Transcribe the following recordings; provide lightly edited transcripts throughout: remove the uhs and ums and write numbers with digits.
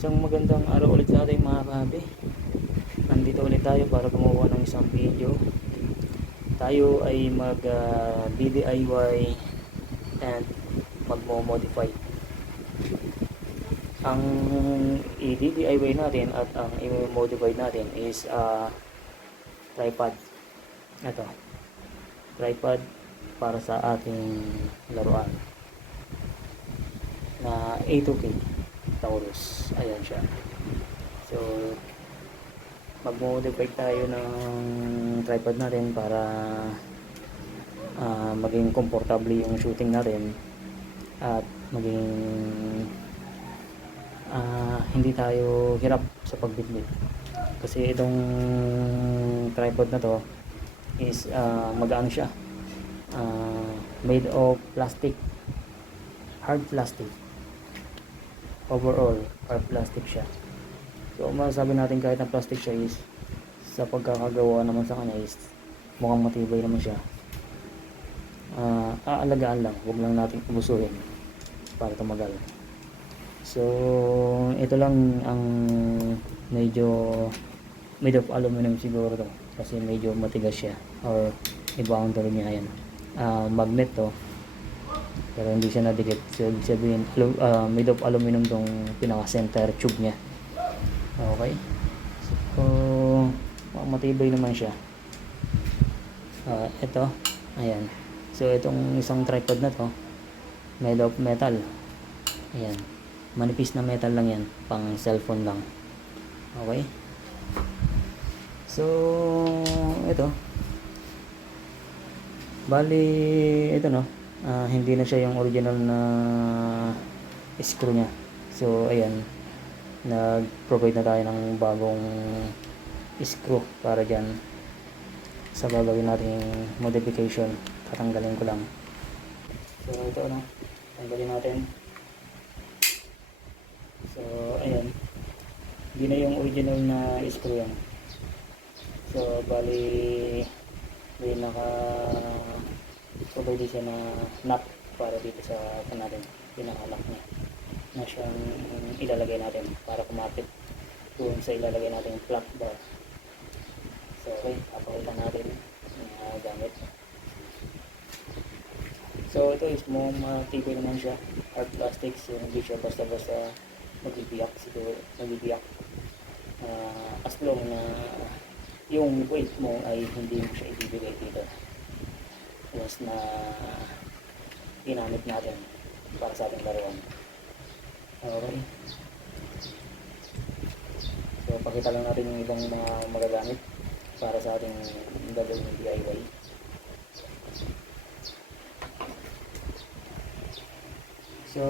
Isang magandang araw ulit sa ating mga kahabi. Nandito ulit tayo para gumawa ng isang video. Tayo ay mag DIY and magmo-modify. Ang i-DIY natin at ang i-modify natin is tripod. Ito, tripod para sa ating laruan na A2K Taurus. Ayan siya. So mag-modify tayo ng tripod natin para maging komportable yung shooting natin at maging hindi tayo hirap sa pagbitbit, kasi itong tripod na to is magaan siya, made of plastic, hard plastic. Overall hard plastic siya. So masasabi natin kahit na plastic siya is sa pagkakagawa naman sa kanya is mukhang matibay naman siya. Aalagaan lang, huwag lang natin ubusuhin para tumagal. So ito lang ang medyo made of aluminum siguro to, kasi medyo matigas siya, or iba ang tawag niya. Yan magnet to, pero hindi siya nadikit. So ibig sabihin made of aluminum tong pinaka center tube niya. Okay, so matibay naman siya. Ito, ayan. So itong isang tripod na to made of metal. Ayan, manipis na metal lang yan, pang cellphone lang. Okay, so ito bali ito no, hindi na siya yung original na screw nya. So ayan, nag-provide na tayo ng bagong screw para dyan sa gagawin nating modification. Tatanggalin ko lang. So ito na, tanggalin natin. So ayan, hindi na yung original na screw yan. So bali may naka-provide siya na nut para dito sa natin, pinaka-lock niya na siyang ilalagay natin para kumapit doon sa ilalagay natin flat bar. So okay, papakita natin yung gamit. So ito is matibay naman siya, hard plastic, so hindi siya basta-basta magbibiyak. Siguro magbibiyak as long na yung weight mo ay hindi mo siya ibibigay dito once na ginamit natin para sa ating laruan. Okay, so pakita lang natin yung ibang mga magagamit para sa ating gagawin ng DIY. So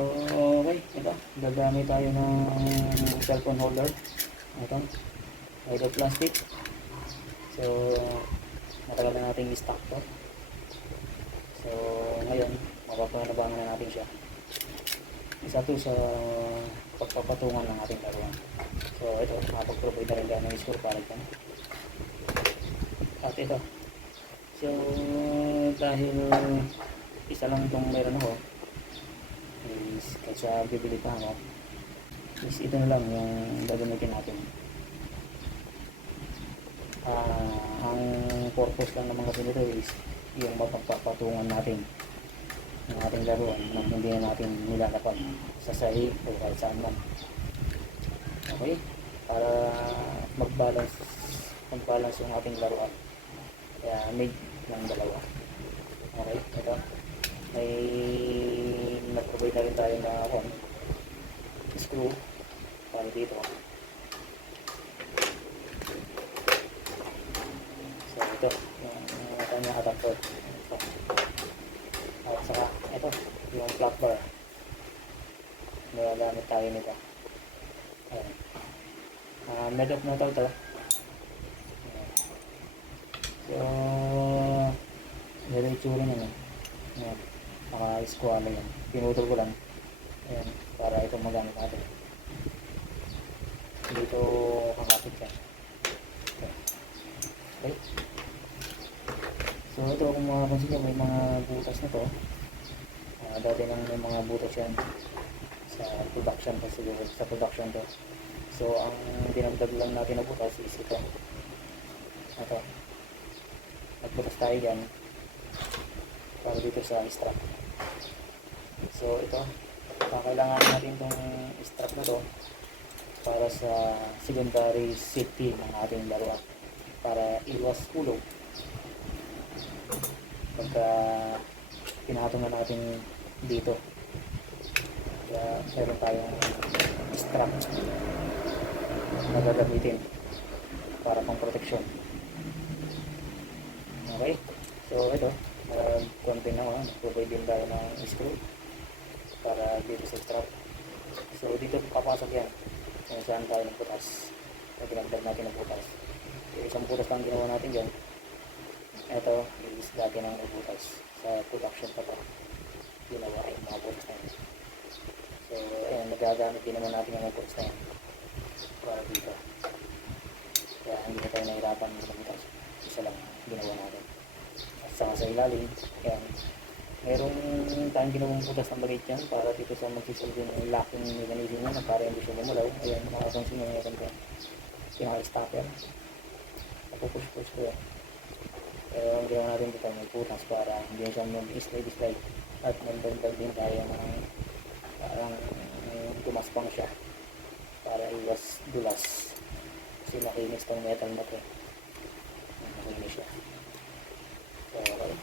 okay, ito, gagamit tayo ng cellphone holder. Ito, made of plastic. So matagal na natin i-stock to. So ngayon mapapanabangan na natin siya. Isa to sa pagpapatungan ng ating laruan. So ito, makapag-provide na rin tayo ng screw para dyan. At ito, so dahil isa lang itong meron ako, is kaysa bibili pa ako, is ito na lang yung gagamitin natin. Ang purpose lang naman kasi nito is yung mapagpapatungan natin ng ating laruan nang hindi na natin nilalapag sa sahig o kahit saan man. Okay, para mag-balance yung ating laruan, kaya made ng dalawa. Okay, ito may nag-provide na rin tayo na screw para dito. So ito yung kanyang adapter. At saka ito yung flat bar, magagamit tayo nito. Ayan, made of metal to. So ganito yung itsura niya. Ayan, naka-squalo yan, pinutol ko lang. Ayan, para ito magamit natin. Dito kakapit yan. Okay, so ito, kung makapansin nyo, may mga butas na to. Dati nang may mga butas yan. So sa production to siguro, sa production to. So ang dinagdag lang natin na butas is ito. Nagbutas tayo dyan para dito sa strap. So ito, kailangan natin itong strap na to para sa secondary safety ng ating laruan, para iwas hulog pagka pinatong na natin dito. Kaya meron tayong strap na gagamitin para pang protection. Okay, so ito, konti na nag-provide din tayo ng screw para dito sa strap. So dito papasok yan kung saan tayo nagbutas, na pinagdag natin ng butas. So, isang butas lang ginawa natin dyan. Ito is lagi ng butas sa production pa pa ginawa ay mga butas na yun. So ayan, nagagamit din naman natin yung butas na yan para dito, kaya hindi na tayo nahirapan ng butas, isa lang ginawa natin. At saka sa ilalim, ayan, mayroon tayong ginawang butas ng balit dyan para dito sa magsisilbi ng locking mechanism na para hindi siya lumulaw. Ayan, makapansin nyo meron ko pinaka-stopper, napupush-push ko yan. Pero ang ginawa natin dito may butas para hindi siya mag-slide at nagdagdag din tayo ng parang tumaspang siya para iwas dulas, kasi nakinis tong metal na to, nakinis siya. So okay,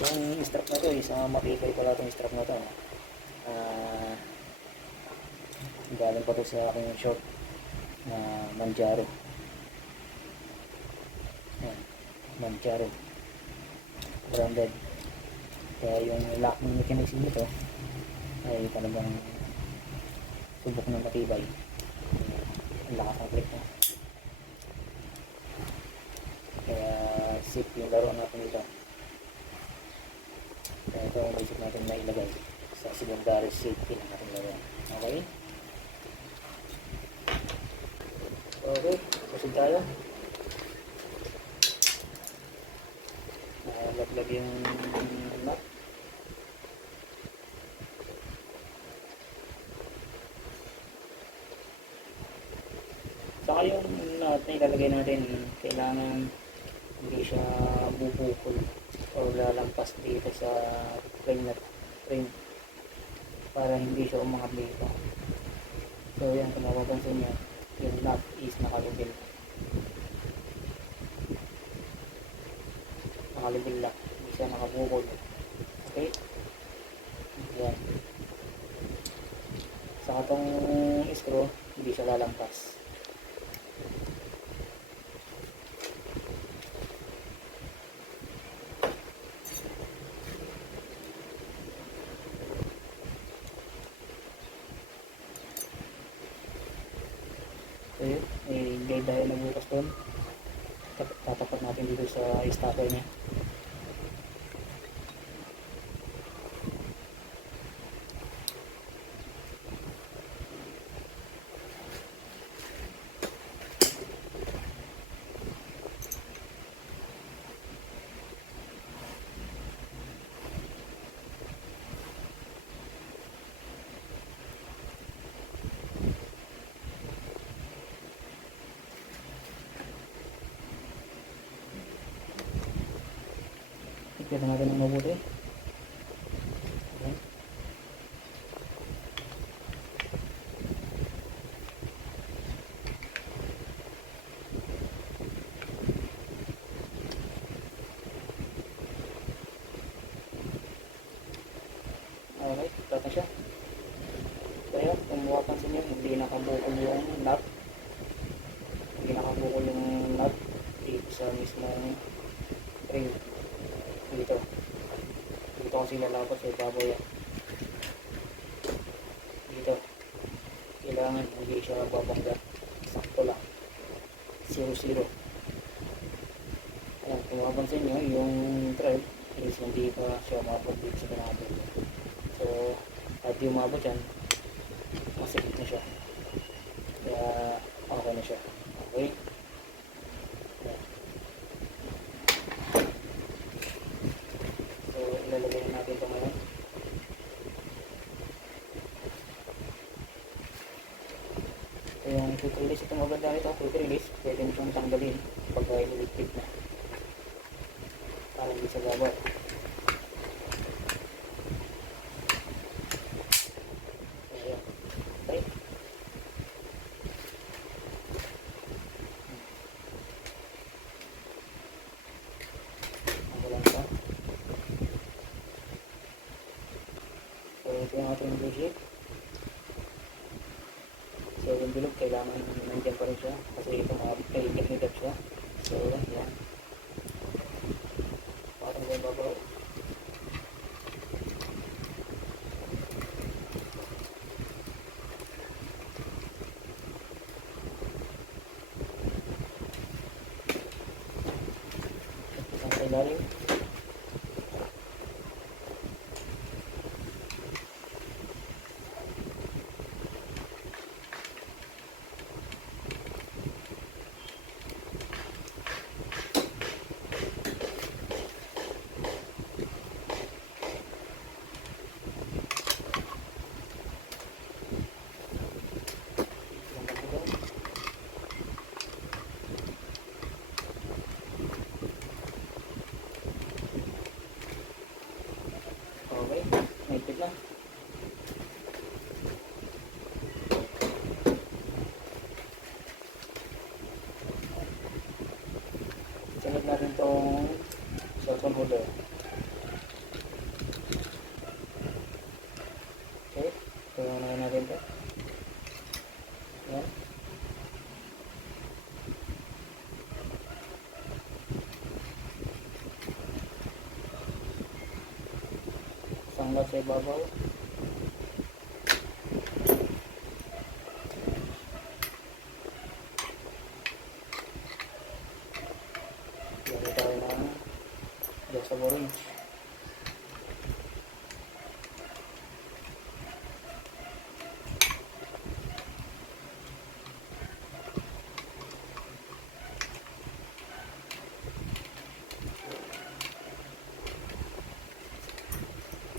so yung strap na to, isang matibay pala itong strap na to, galing pa to sa aking short na Manjaro. Manjaro branded, kaya yung locking mechanism nito ay talagang subok ng matibay. Ang lakas ng click niya, kaya safe yung laruan natin dito. Kaya ito ang basic natin na ilagay sa secondary safety ng ating laruan. Okay, okay, proceed tayo. Laglag yung nut. Saka yung nut na ilalagay natin, kailangan hindi siya bubukol o lalampas dito sa frame para hindi siya umangat dito. So yan, kung mapapansin nyo, yung nut is nakalubin lang, hindi siya nakabukol. Okay, yan. Saka itong screw hindi siya lalampas. So yun, may guide tayo na bukas doon. Tatapat natin dito sa stopper niya. Tignan natin ang mabuti. Ayan. Okay, ito na siya. Kaya kung mapapansin nyo, hindi nakabukol yung nut. Hindi nakabukol yung nut dito sa mismong ring. Dito kasi lalabas sa ibabaw yan. Dito kailangan hindi siya babangga, sakto lang, 0-0. Ayan, kung mapapansin nyo yung thread is hindi pa siya mabot dito sa ganado. So at yung mabot yan, masikip na siya, kaya okay na siya. Okay, quick release. Ito maganda nito, quick release. Pwede mo siyang tanggalin pag iligpit na. Para hindi sa gabat. Ayan. Okay. Tanggalan siya. So ito yung ating bullshit. So yung bilog kailangan nandiyan pa rin siya kasi ito nagigap siya. So yan. Parang yung babaw. Isang sa ilalim. Okay, naipit na. Sunod natin itong cellphone holder. Okay, tulungan natin ito. Yan. Sanglat sa ibabaw. Lagay tayo ng gas of orange.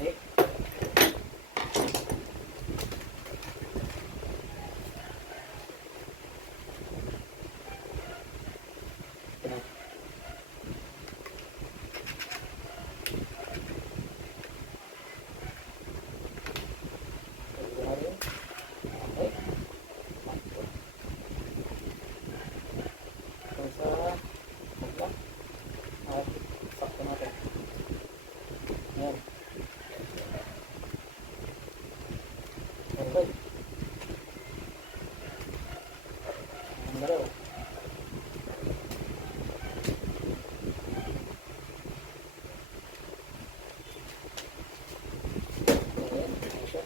Okay. Ito na. Ito na rin. Okay. Ito sa magla. At sakto natin. Ayan. Okay. Ang dalaw. Ayan. Ayan siya.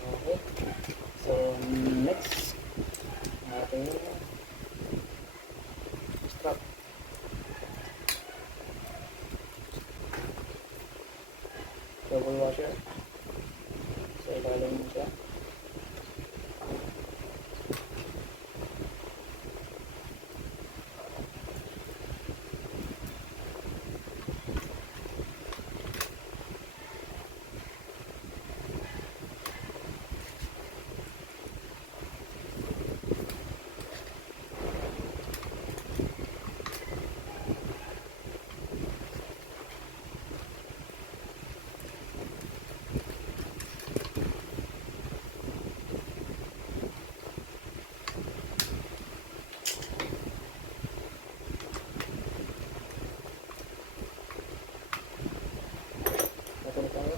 Okay. So, next. Ating strap. Double washer. Sa ilalim mo siya. Ito na tayo.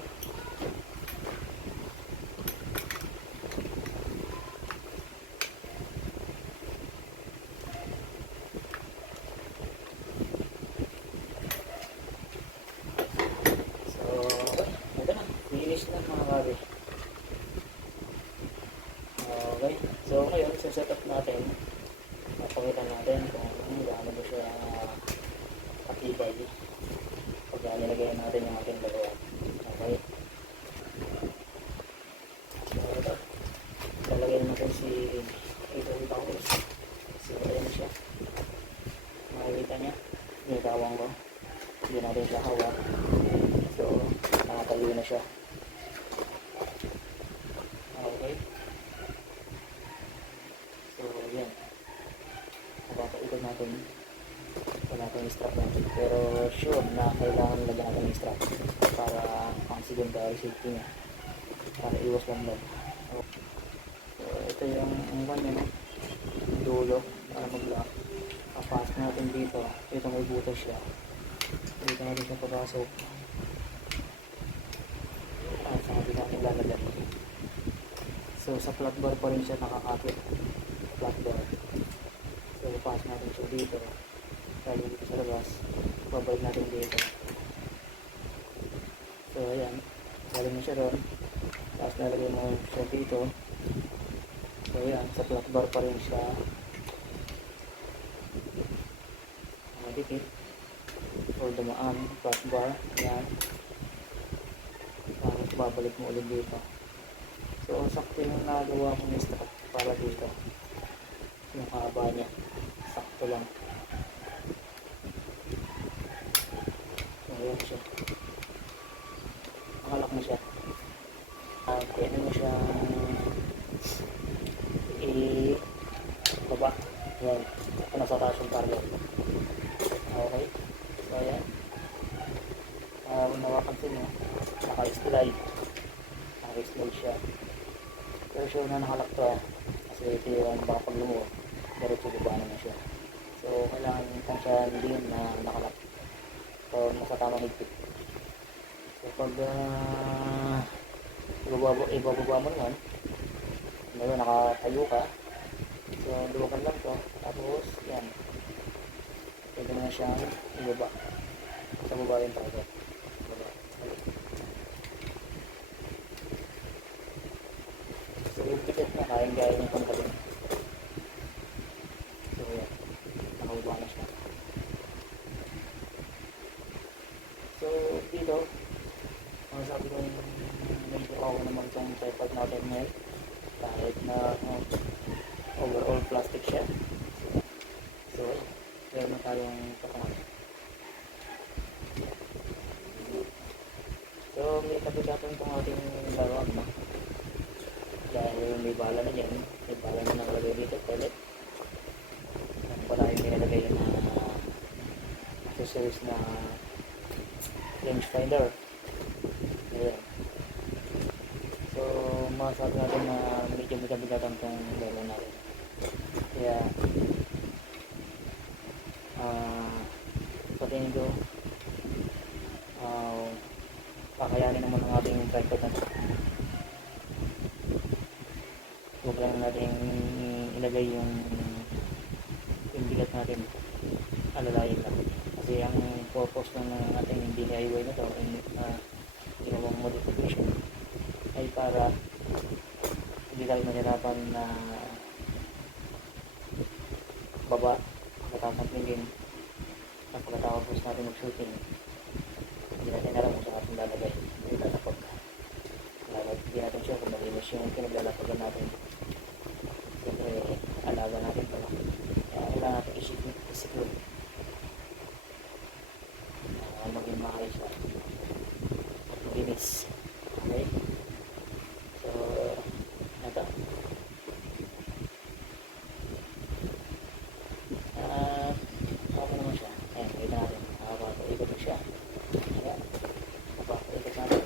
So, ito na. Finish na mga kabi. Okay. So, ngayon, set up natin. Mapakita natin kung gaano ba siya katibay. Pag nilagay natin yung ating laruan. Okay. So, ito. Lalagay natin si 8 pounds. So, ayan siya. Makikita niya. Nitawang ko. Hindi natin siya hawak. So, nakatayo na siya. Pero sure na kailangan lagyan natin ng strap para pang secondary safety niya, para iwas lamlag. So ito yung kanya, no? Dulo para mag-lock. Papasok natin dito. Ito may butas siya. Dito natin siya papasok. Sa natin natin lalagyan. So sa flat bar pa rin siya nakakapit. Flat bar. So papasok natin siya dito. Lalo dito sa labas. Babalik natin dito. So ayan. Galing na siya doon. Tapos lalagay mo siya dito. So ayan. Sa flat bar pa rin siya. Dikit or dumaan, flat bar, yan. Tapos babalik mo ulit dito. So sakto yung nagawa ko ng strap para dito, yung haba niya sakto lang. So ayan siya, nakalak na siya. Pwede mo siya i-baba, yan, kung nasa taas yung target. Okay, so ayan. Kung nawapansin mo, naka-slide siya. Pero sure na nakalak to, kasi ito yung baka pag lumuwa, diretso baba naman siya. So kailangan tansyahan din na nakalak, so nasa tamang higpit. So pag ibababa mo naman, ngayon nakatayo ka, so luwakan lang to, tapos yan, pwede na siyang ibaba sa baba yung target. So yung tikit na kayang gaya niya pang galing. So yan, nakababa na siya. So dito, sabi ko medyo ako naman itong tripod natin ngayon, kahit na overall plastic siya. So meron tayong patungan. So may kabigatong itong ating laruan, no? Dahil may bala na dyan, may bala na nakalagay dito, pellet. Wala yung nilalagay na accessories na range finder. Ayan. So masasabi natin na medyo bigat-bigatan itong laruan natin. Kaya patingin ko kakayanin naman ang ating tripod na ito. Huwag lang natin ilagay yung bigat natin, alalayan lang, kasi ang purpose ng ating DIY na ito, ginawang modification, ay para hindi tayo mahirapan na baba pagkatapos tingin at pagkatapos natin mag-shooting. Hindi natin alam kung saan natin lalagay, hindi lalapag. Hindi natin siya kung malinis yung pinaglalapagan natin. Siyempre, alaga natin ito. Kaya kailangan natin isiklo. Maging maayos siya. At malinis. Okay? So, ito. Ako naman siya. Ayan, kita natin. Nakapapakikot na siya. Ayan. Nakapapakikot natin.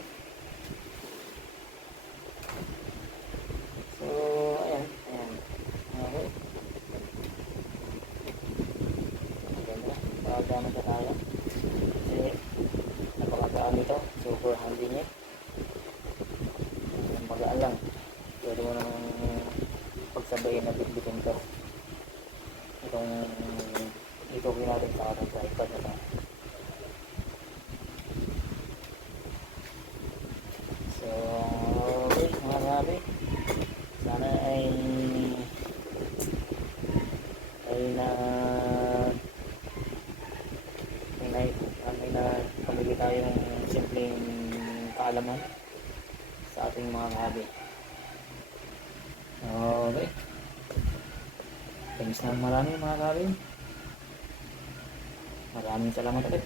So, ayan. Okay. Maganda. Pagkagamit na tayo. Kasi, napakagaan ito. Super handy niya. Magaan lang. Pwede mo nang pagsabayin na bitbitin ito. Itong natin sa ating tripod na ito. So, okay, mga sabi. Sana ay may pamili tayong simpleng kaalaman sa ating mga hobby. Okay. Thanks na marami mga hobby. Maraming salamat ulit.